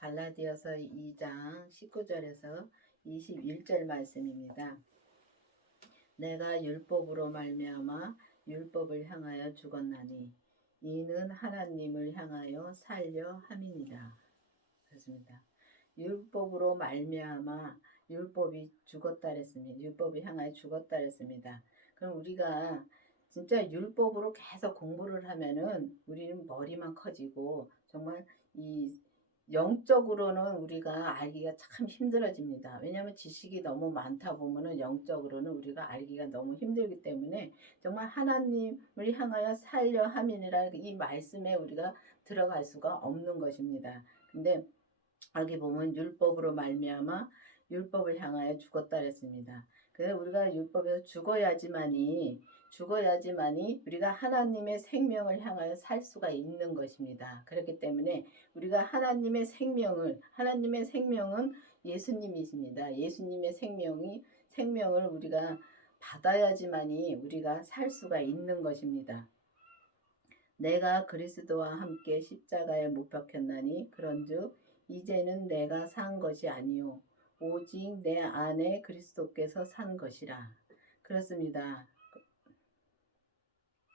갈라디아서 2장 19절에서 21절 말씀입니다. 내가 율법으로 말미암아 율법을 향하여 죽었나니 이는 하나님을 향하여 살려 함이니라. 그렇습니다. 율법으로 말미암아 율법이 죽었다 그랬습니다. 율법을 향하여 죽었다 그랬습니다. 그럼 우리가 진짜 율법으로 계속 공부를 하면은 우리는 머리만 커지고 정말 이 영적으로는 우리가 알기가 참 힘들어집니다. 왜냐하면 지식이 너무 많다 보면은 영적으로는 우리가 알기가 너무 힘들기 때문에 정말 하나님을 향하여 살려 함이니라 이 말씀에 우리가 들어갈 수가 없는 것입니다. 근데 여기 보면 율법으로 말미암아 율법을 향하여 죽었다 그랬습니다. 그래서 우리가 율법에서 죽어야지만이 우리가 하나님의 생명을 향하여 살 수가 있는 것입니다. 그렇기 때문에 우리가 하나님의 생명은 예수님이십니다. 예수님의 생명을 우리가 받아야지만이 우리가 살 수가 있는 것입니다. 내가 그리스도와 함께 십자가에 못 박혔나니 그런즉 이제는 내가 산 것이 아니요 오직 내 안에 그리스도께서 산 것이라. 그렇습니다.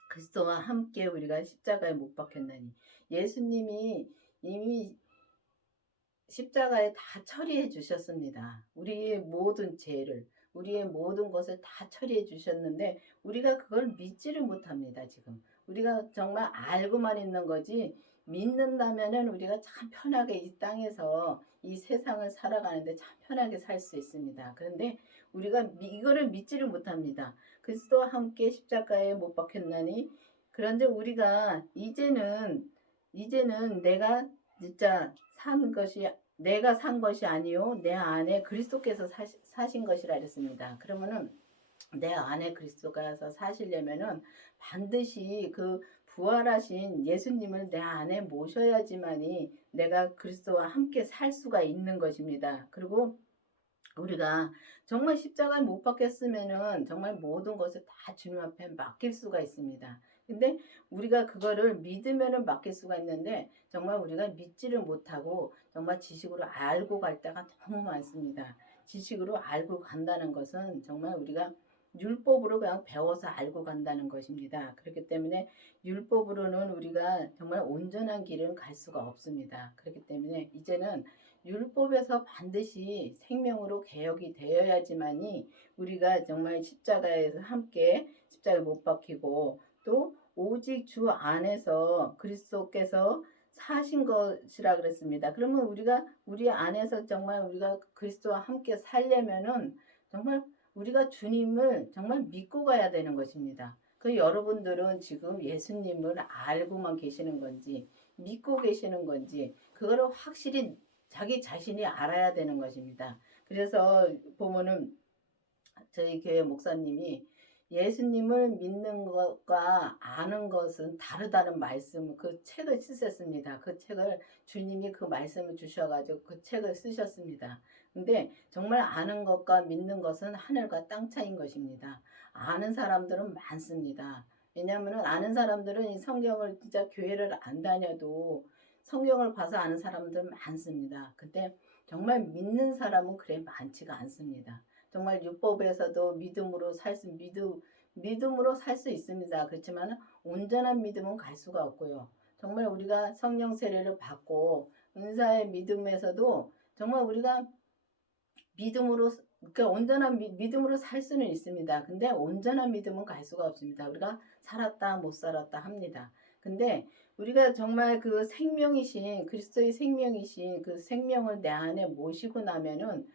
그리스도와 함께 우리가 십자가에 못 박혔나니 예수님이 이미 십자가에 다 처리해 주셨습니다. 우리의 모든 죄를, 우리의 모든 것을 다 처리해 주셨는데 우리가 그걸 믿지를 못합니다. 지금 우리가 정말 알고만 있는 거지 믿는다면은 우리가 참 편하게 이 땅에서 이 세상을 살아가는데 참 편하게 살 수 있습니다. 그런데 우리가 이거를 믿지를 못합니다. 그리스도와 함께 십자가에 못 박혔나니 그런데 우리가 이제는 내가 진짜 내가 산 것이 아니요 내 안에 그리스도께서 사신 것이라 그랬습니다. 그러면은 내 안에 그리스도가 사시려면은 반드시 그 부활하신 예수님을 내 안에 모셔야지만이 내가 그리스도와 함께 살 수가 있는 것입니다. 그리고 우리가 정말 십자가에 못 박혔으면은 정말 모든 것을 다 주님 앞에 맡길 수가 있습니다. 근데 우리가 그거를 믿으면은 맡길 수가 있는데 정말 우리가 믿지를 못하고 정말 지식으로 알고 갈 때가 너무 많습니다. 지식으로 알고 간다는 것은 정말 우리가 율법으로 그냥 배워서 알고 간다는 것입니다. 그렇기 때문에 율법으로는 우리가 정말 온전한 길은 갈 수가 없습니다. 그렇기 때문에 이제는 율법에서 반드시 생명으로 개혁이 되어야지만이 우리가 정말 십자가에서 함께 십자가에 못 박히고 또 오직 주 안에서 그리스도께서 사신 것이라 그랬습니다. 그러면 우리 안에서 정말 우리가 그리스도와 함께 살려면은 정말 우리가 주님을 정말 믿고 가야 되는 것입니다. 그 여러분들은 지금 예수님을 알고만 계시는 건지 믿고 계시는 건지 그거를 확실히 자기 자신이 알아야 되는 것입니다. 그래서 보면은 저희 교회 목사님이 예수님을 믿는 것과 아는 것은 다르다는 말씀 그 책을 쓰셨습니다. 그 책을 주님이 그 말씀을 주셔가지고 그 책을 쓰셨습니다. 근데 정말 아는 것과 믿는 것은 하늘과 땅 차이인 것입니다. 아는 사람들은 많습니다. 왜냐하면 아는 사람들은 이 성경을 진짜 교회를 안 다녀도 성경을 봐서 아는 사람들은 많습니다. 근데 정말 믿는 사람은 그래 많지가 않습니다. 정말 율법에서도 믿음으로 살 수 있습니다. 그렇지만 온전한 믿음은 갈 수가 없고요. 정말 우리가 성령 세례를 받고 은사의 믿음에서도 정말 우리가 믿음으로 그러니까 온전한 믿음으로 살 수는 있습니다. 근데 온전한 믿음은 갈 수가 없습니다. 우리가 살았다 못 살았다 합니다. 근데 우리가 정말 그 생명이신 그리스도의 생명이신 그 생명을 내 안에 모시고 나면은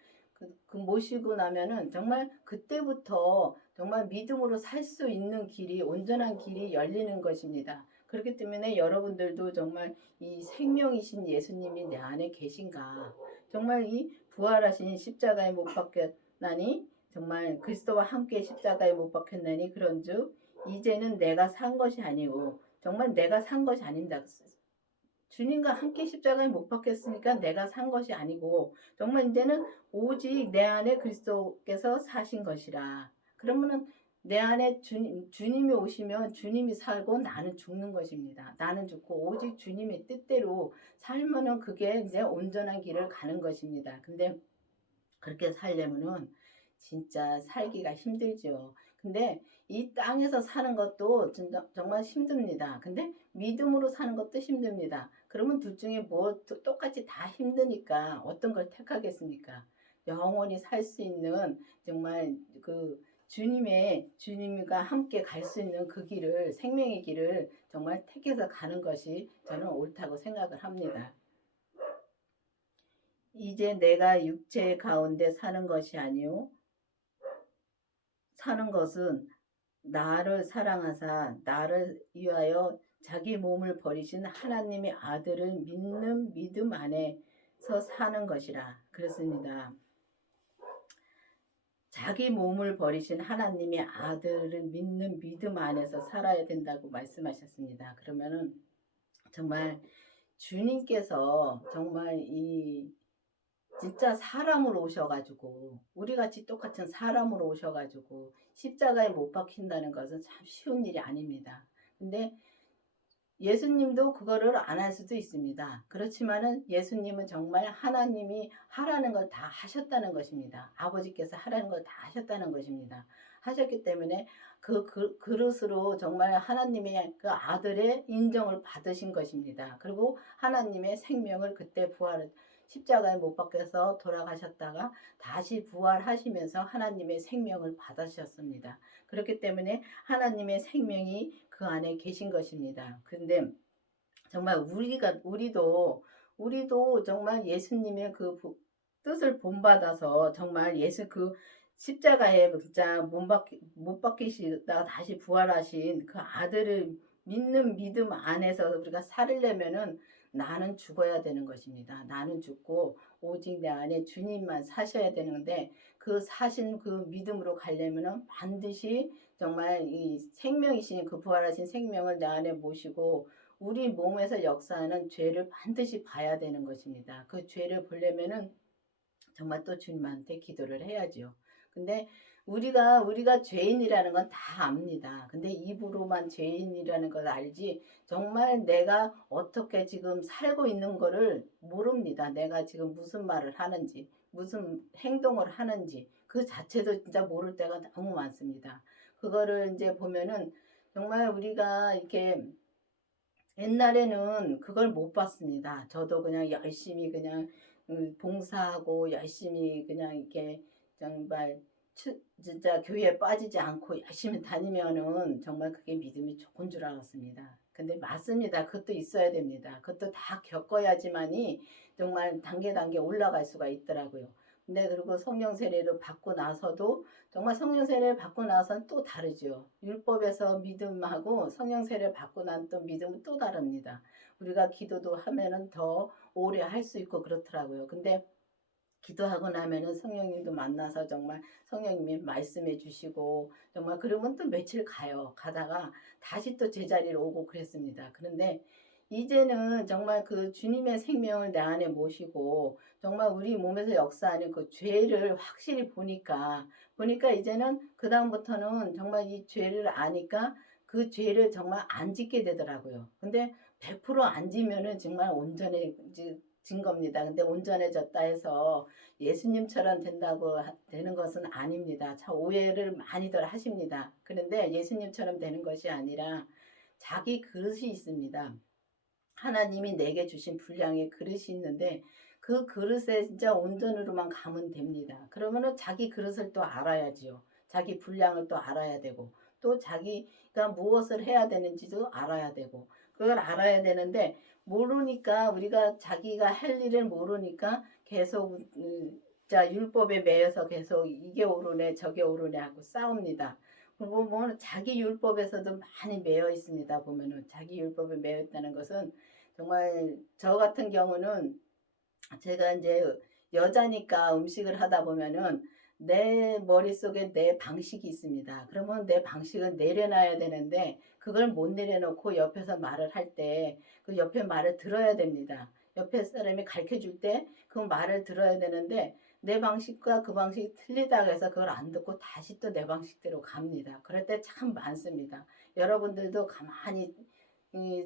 모시고 나면은 정말 그때부터 정말 믿음으로 살 수 있는 길이 온전한 길이 열리는 것입니다. 그렇기 때문에 여러분들도 정말 이 생명이신 예수님이 내 안에 계신가? 정말 이 부활하신 십자가에 못 박혔나니 정말 그리스도와 함께 십자가에 못 박혔나니 그런즉 이제는 내가 산 것이 아니고 정말 내가 산 것이 아닙니다. 주님과 함께 십자가에 못 박혔으니까 내가 산 것이 아니고 정말 이제는 오직 내 안에 그리스도께서 사신 것이라. 그러면은 내 안에 주님이 오시면 주님이 살고 나는 죽는 것입니다. 나는 죽고 오직 주님의 뜻대로 살면은 그게 이제 온전한 길을 가는 것입니다. 근데 그렇게 살려면은 진짜 살기가 힘들죠. 근데 이 땅에서 사는 것도 진짜 정말 힘듭니다. 근데 믿음으로 사는 것도 힘듭니다. 그러면 둘 중에 뭐 똑같이 다 힘드니까 어떤 걸 택하겠습니까? 영원히 살 수 있는 정말 그 주님과 함께 갈 수 있는 그 길을, 생명의 길을 정말 택해서 가는 것이 저는 옳다고 생각을 합니다. 이제 내가 육체 가운데 사는 것이 아니요 사는 것은 나를 사랑하사 나를 위하여 자기 몸을 버리신 하나님의 아들을 믿는 믿음 안에서 사는 것이라 그렇습니다. 자기 몸을 버리신 하나님의 아들을 믿는 믿음 안에서 살아야 된다고 말씀하셨습니다. 그러면은 정말 주님께서 정말 이 진짜 사람으로 오셔가지고 우리같이 똑같은 사람으로 오셔가지고 십자가에 못 박힌다는 것은 참 쉬운 일이 아닙니다. 근데 예수님도 그거를 안 할 수도 있습니다. 그렇지만은 예수님은 정말 하나님이 하라는 걸 다 하셨다는 것입니다. 아버지께서 하라는 걸 다 하셨다는 것입니다. 하셨기 때문에 그릇으로 정말 하나님의 그 아들의 인정을 받으신 것입니다. 그리고 하나님의 생명을 그때 십자가에 못 박혀서 돌아가셨다가 다시 부활하시면서 하나님의 생명을 받으셨습니다. 그렇기 때문에 하나님의 생명이 그 안에 계신 것입니다. 근데 정말 우리도 정말 예수님의 그 뜻을 본받아서 정말 예수 그 십자가에 진짜 못 박히시다가 다시 부활하신 그 아들을 믿는 믿음 안에서 우리가 살려면은 나는 죽어야 되는 것입니다. 나는 죽고 오직 내 안에 주님만 사셔야 되는데 그 사신 그 믿음으로 가려면은 반드시 정말 이 생명이신 그 부활하신 생명을 내 안에 모시고 우리 몸에서 역사하는 죄를 반드시 봐야 되는 것입니다. 그 죄를 보려면은 정말 또 주님한테 기도를 해야죠. 근데 우리가 죄인이라는 건 다 압니다. 근데 입으로만 죄인이라는 걸 알지 정말 내가 어떻게 지금 살고 있는 거를 모릅니다. 내가 지금 무슨 말을 하는지 무슨 행동을 하는지 그 자체도 진짜 모를 때가 너무 많습니다. 그거를 이제 보면은 정말 우리가 이렇게 옛날에는 그걸 못 봤습니다. 저도 그냥 열심히 그냥 봉사하고 열심히 그냥 이렇게 정말 진짜 교회에 빠지지 않고 열심히 다니면은 정말 그게 믿음이 좋은 줄 알았습니다. 근데 맞습니다. 그것도 있어야 됩니다. 그것도 다 겪어야지만이 정말 단계 올라갈 수가 있더라고요. 근데 그리고 성령 세례를 받고 나서도 정말 성령 세례를 받고 나서는 또 다르죠. 율법에서 믿음하고 성령 세례를 받고 난 또 믿음은 또 다릅니다. 우리가 기도도 하면은 더 오래 할 수 있고 그렇더라고요. 근데 기도하고 나면은 성령님도 만나서 정말 성령님이 말씀해 주시고 정말 그러면 또 며칠 가요. 가다가 다시 또 제자리로 오고 그랬습니다. 그런데 이제는 정말 그 주님의 생명을 내 안에 모시고 정말 우리 몸에서 역사하는 그 죄를 확실히 보니까 이제는 그다음부터는 정말 이 죄를 아니까 그 죄를 정말 안 짓게 되더라고요. 근데 100%안 지면은 정말 온전해진 겁니다. 근데 온전해졌다 해서 예수님처럼 되는 것은 아닙니다. 참 오해를 많이들 하십니다. 그런데 예수님처럼 되는 것이 아니라 자기 그릇이 있습니다. 하나님이 내게 주신 분량의 그릇이 있는데 그 그릇에 진짜 온전으로만 가면 됩니다. 그러면은 자기 그릇을 또 알아야지요. 자기 분량을 또 알아야 되고 또 자기가 무엇을 해야 되는지도 알아야 되고 그걸 알아야 되는데 모르니까 우리가 자기가 할 일을 모르니까 계속 자 율법에 매여서 계속 이게 옳으네 저게 옳으네 하고 싸웁니다. 그리고 뭐 자기 율법에서도 많이 매여 있습니다. 보면은 자기 율법에 매여 있다는 것은 정말 저 같은 경우는 제가 이제 여자니까 음식을 하다 보면은 내 머릿속에 내 방식이 있습니다. 그러면 내 방식을 내려놔야 되는데 그걸 못 내려놓고 옆에서 말을 할 때 그 옆에 말을 들어야 됩니다. 옆에 사람이 가르쳐 줄 때 그 말을 들어야 되는데 내 방식과 그 방식이 틀리다고 해서 그걸 안 듣고 다시 또 내 방식대로 갑니다. 그럴 때 참 많습니다. 여러분들도 가만히 이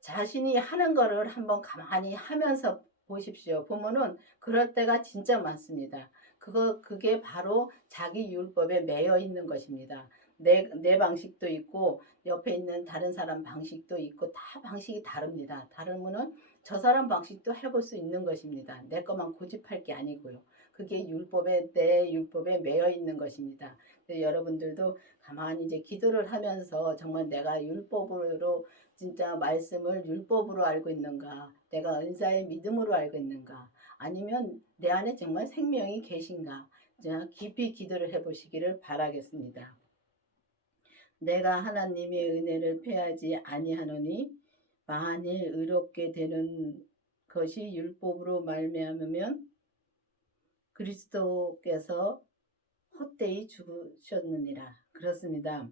자신이 하는 거를 한번 가만히 하면서 보십시오. 보면은 그럴 때가 진짜 많습니다. 그게 바로 자기 율법에 매여 있는 것입니다. 내 방식도 있고 옆에 있는 다른 사람 방식도 있고 다 방식이 다릅니다. 다르면은 저 사람 방식도 해볼 수 있는 것입니다. 내 것만 고집할 게 아니고요. 그게 내 율법에 매여 있는 것입니다. 여러분들도 가만히 이제 기도를 하면서 정말 내가 율법으로 진짜 말씀을 율법으로 알고 있는가? 내가 은사의 믿음으로 알고 있는가? 아니면 내 안에 정말 생명이 계신가? 자, 깊이 기도를 해보시기를 바라겠습니다. 내가 하나님의 은혜를 패하지 아니하노니 만일 의롭게 되는 것이 율법으로 말미암으면 그리스도께서 헛되이 죽으셨느니라. 그렇습니다.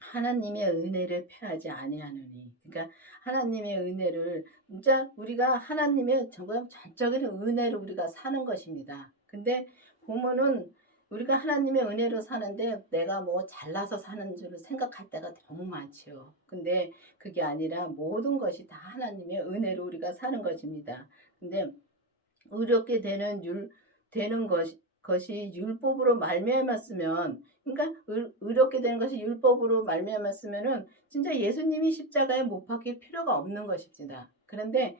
하나님의 은혜를 패하지 아니하노니. 그러니까 하나님의 은혜를 진짜 우리가 하나님의 정말 전적인 은혜로 우리가 사는 것입니다. 근데 보면은 우리가 하나님의 은혜로 사는데 내가 뭐 잘나서 사는 줄 생각할 때가 너무 많지요. 근데 그게 아니라 모든 것이 다 하나님의 은혜로 우리가 사는 것입니다. 근데 의롭게 되는 것이 율법으로 말미암았으면, 그러니까 의롭게 되는 것이 율법으로 말미암았으면은 진짜 예수님이 십자가에 못 박힐 필요가 없는 것입니다. 그런데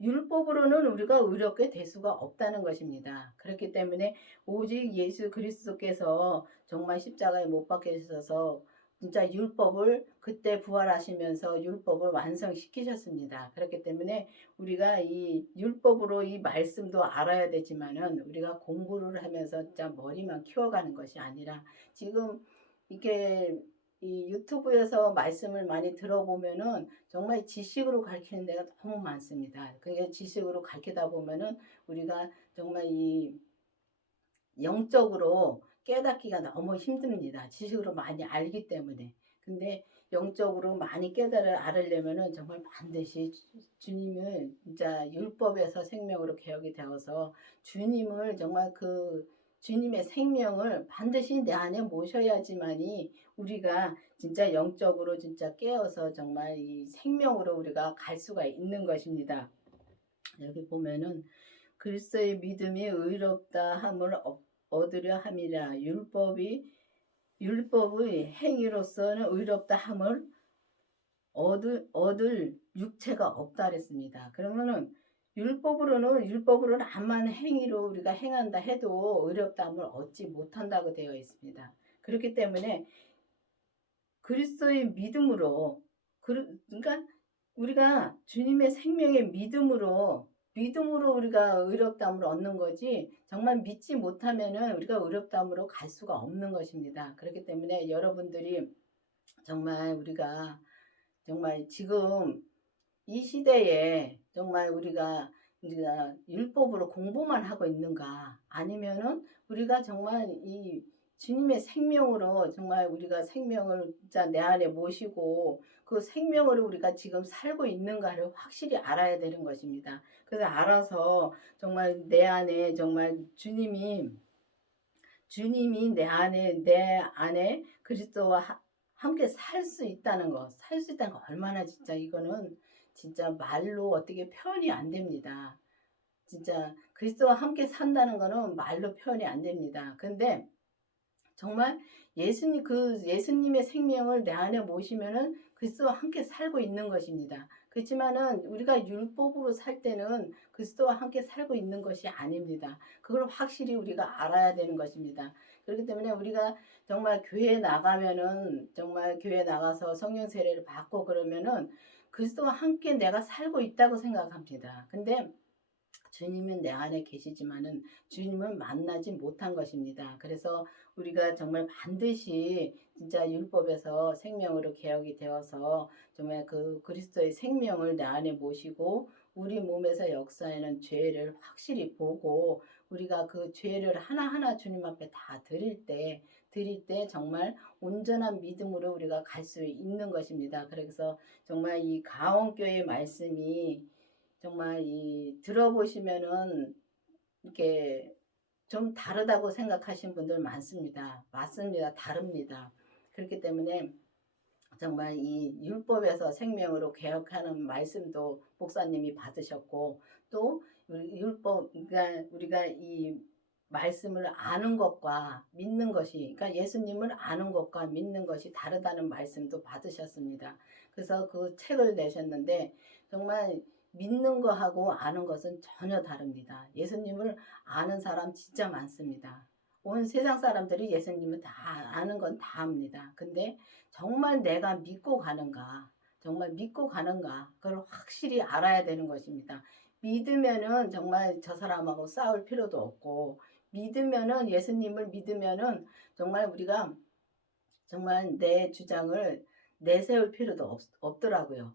율법으로는 우리가 의롭게 될 수가 없다는 것입니다. 그렇기 때문에 오직 예수 그리스도께서 정말 십자가에 못 박히셔서 진짜 율법을 그때 부활하시면서 율법을 완성시키셨습니다. 그렇기 때문에 우리가 이 율법으로 이 말씀도 알아야 되지만은 우리가 공부를 하면서 진짜 머리만 키워가는 것이 아니라 지금 이게 이 유튜브에서 말씀을 많이 들어보면은 정말 지식으로 가르치는 데가 너무 많습니다. 그게 지식으로 가르치다 보면은 우리가 정말 이 영적으로 깨닫기가 너무 힘듭니다. 지식으로 많이 알기 때문에. 근데 영적으로 많이 알으려면은 정말 반드시 주님을 진짜 율법에서 생명으로 개혁이 되어서 주님을 정말 그 주님의 생명을 반드시 내 안에 모셔야지만이 우리가 진짜 영적으로 진짜 깨어서 정말 이 생명으로 우리가 갈 수가 있는 것입니다. 여기 보면은 그리스도의 믿음이 의롭다 함을 얻으려 함이라. 율법의 행위로서는 의롭다 함을 얻을 육체가 없다 그랬습니다. 그러면은 율법으로는 암만 행위로 우리가 행한다 해도 의롭다함을 얻지 못한다고 되어 있습니다. 그렇기 때문에 그리스도의 믿음으로 그러니까 우리가 주님의 생명의 믿음으로 우리가 의롭다함을 얻는 거지 정말 믿지 못하면은 우리가 의롭다함으로 갈 수가 없는 것입니다. 그렇기 때문에 여러분들이 정말 우리가 정말 지금 이 시대에 정말 우리가 율법으로 공부만 하고 있는가 아니면은 우리가 정말 이 주님의 생명으로 정말 우리가 생명을 진짜 내 안에 모시고 그 생명으로 우리가 지금 살고 있는가를 확실히 알아야 되는 것입니다. 그래서 알아서 정말 내 안에 정말 주님이 내 안에 그리스도와 함께 살 수 있다는 거, 얼마나 진짜 이거는 진짜 말로 어떻게 표현이 안 됩니다. 진짜 그리스도와 함께 산다는 거는 말로 표현이 안 됩니다. 근데 정말 예수님의 생명을 내 안에 모시면은 그리스도와 함께 살고 있는 것입니다. 그렇지만은 우리가 율법으로 살 때는 그리스도와 함께 살고 있는 것이 아닙니다. 그걸 확실히 우리가 알아야 되는 것입니다. 그렇기 때문에 우리가 정말 교회에 나가면은 정말 교회에 나가서 성령 세례를 받고 그러면은 그리스도와 함께 내가 살고 있다고 생각합니다. 근데 주님은 내 안에 계시지만은 주님을 만나지 못한 것입니다. 그래서 우리가 정말 반드시 진짜 율법에서 생명으로 개혁이 되어서 정말 그 그리스도의 생명을 내 안에 모시고 우리 몸에서 역사하는 죄를 확실히 보고 우리가 그 죄를 하나하나 주님 앞에 다 드릴 때 정말 온전한 믿음으로 우리가 갈 수 있는 것입니다. 그래서 정말 이 가온교회 말씀이 정말 이 들어보시면은 이렇게 좀 다르다고 생각하시는 분들 많습니다. 맞습니다. 다릅니다. 그렇기 때문에 정말 이 율법에서 생명으로 개혁하는 말씀도 목사님이 받으셨고, 또 율법, 그러니까 우리가 이 말씀을 아는 것과 믿는 것이, 그러니까 예수님을 아는 것과 믿는 것이 다르다는 말씀도 받으셨습니다. 그래서 그 책을 내셨는데 정말 믿는 거하고 아는 것은 전혀 다릅니다. 예수님을 아는 사람 진짜 많습니다. 온 세상 사람들이 예수님을 다 아는 건 다 압니다. 근데 정말 내가 믿고 가는가, 정말 믿고 가는가, 그걸 확실히 알아야 되는 것입니다. 믿으면은 정말 저 사람하고 싸울 필요도 없고, 믿으면은 예수님을 믿으면은 정말 우리가 정말 내 주장을 내세울 필요도 없더라고요.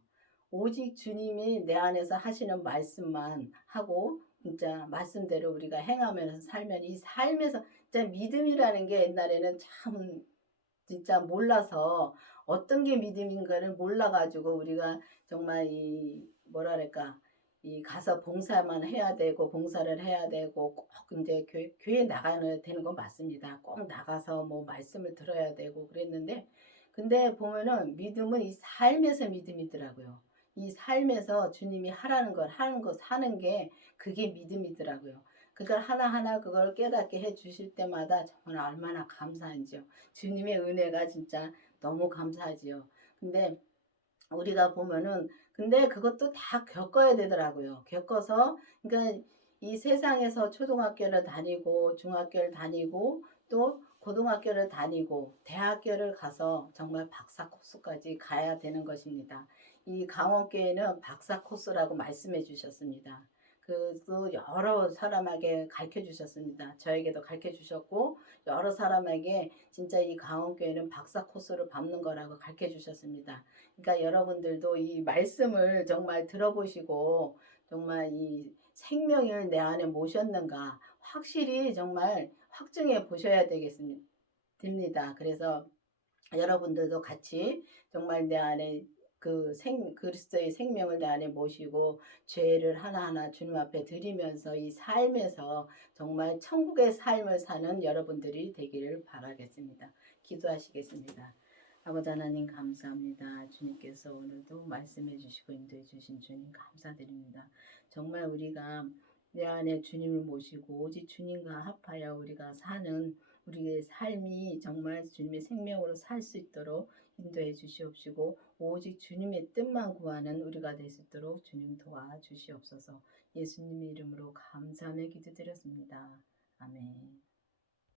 오직 주님이 내 안에서 하시는 말씀만 하고 진짜 말씀대로 우리가 행하면서 살면 이 삶에서 진짜 믿음이라는 게 옛날에는 참 진짜 몰라서 어떤 게 믿음인가를 몰라가지고 우리가 정말 이 뭐랄까 이 가서 봉사만 해야 되고 봉사를 해야 되고 꼭 이제 교회 나가야 되는 건 맞습니다. 꼭 나가서 뭐 말씀을 들어야 되고 그랬는데 근데 보면은 믿음은 이 삶에서 믿음이더라고요. 이 삶에서 주님이 하라는 걸 하는 거 사는 게 그게 믿음이더라고요. 그걸 하나하나 그걸 깨닫게 해 주실 때마다 정말 얼마나 감사한지요. 주님의 은혜가 진짜 너무 감사하지요. 근데 우리가 보면은 근데 그것도 다 겪어야 되더라고요. 겪어서 그러니까 이 세상에서 초등학교를 다니고 중학교를 다니고 또 고등학교를 다니고 대학교를 가서 정말 박사 코스까지 가야 되는 것입니다. 이 강원교회는 박사 코스라고 말씀해 주셨습니다. 그또 여러 사람에게 가르쳐 주셨습니다. 저에게도 가르쳐 주셨고 여러 사람에게 진짜 이 강원교회는 박사 코스를 밟는 거라고 가르쳐 주셨습니다. 그러니까 여러분들도 이 말씀을 정말 들어보시고 정말 이 생명을 내 안에 모셨는가 확실히 정말 확증해 보셔야 됩니다. 그래서 여러분들도 같이 정말 내 안에 그리스도의 생명을 내 안에 모시고 죄를 하나하나 주님 앞에 드리면서 이 삶에서 정말 천국의 삶을 사는 여러분들이 되기를 바라겠습니다. 기도하시겠습니다. 아버지 하나님 감사합니다. 주님께서 오늘도 말씀해 주시고 인도해 주신 주님 감사드립니다. 정말 우리가 내 안에 주님을 모시고 오직 주님과 합하여 우리가 사는 우리의 삶이 정말 주님의 생명으로 살 수 있도록 인도해 주시옵시고 오직 주님의 뜻만 구하는 우리가 될 수 있도록 주님 도와주시옵소서. 예수님의 이름으로 감사하며 기도드렸습니다. 아멘.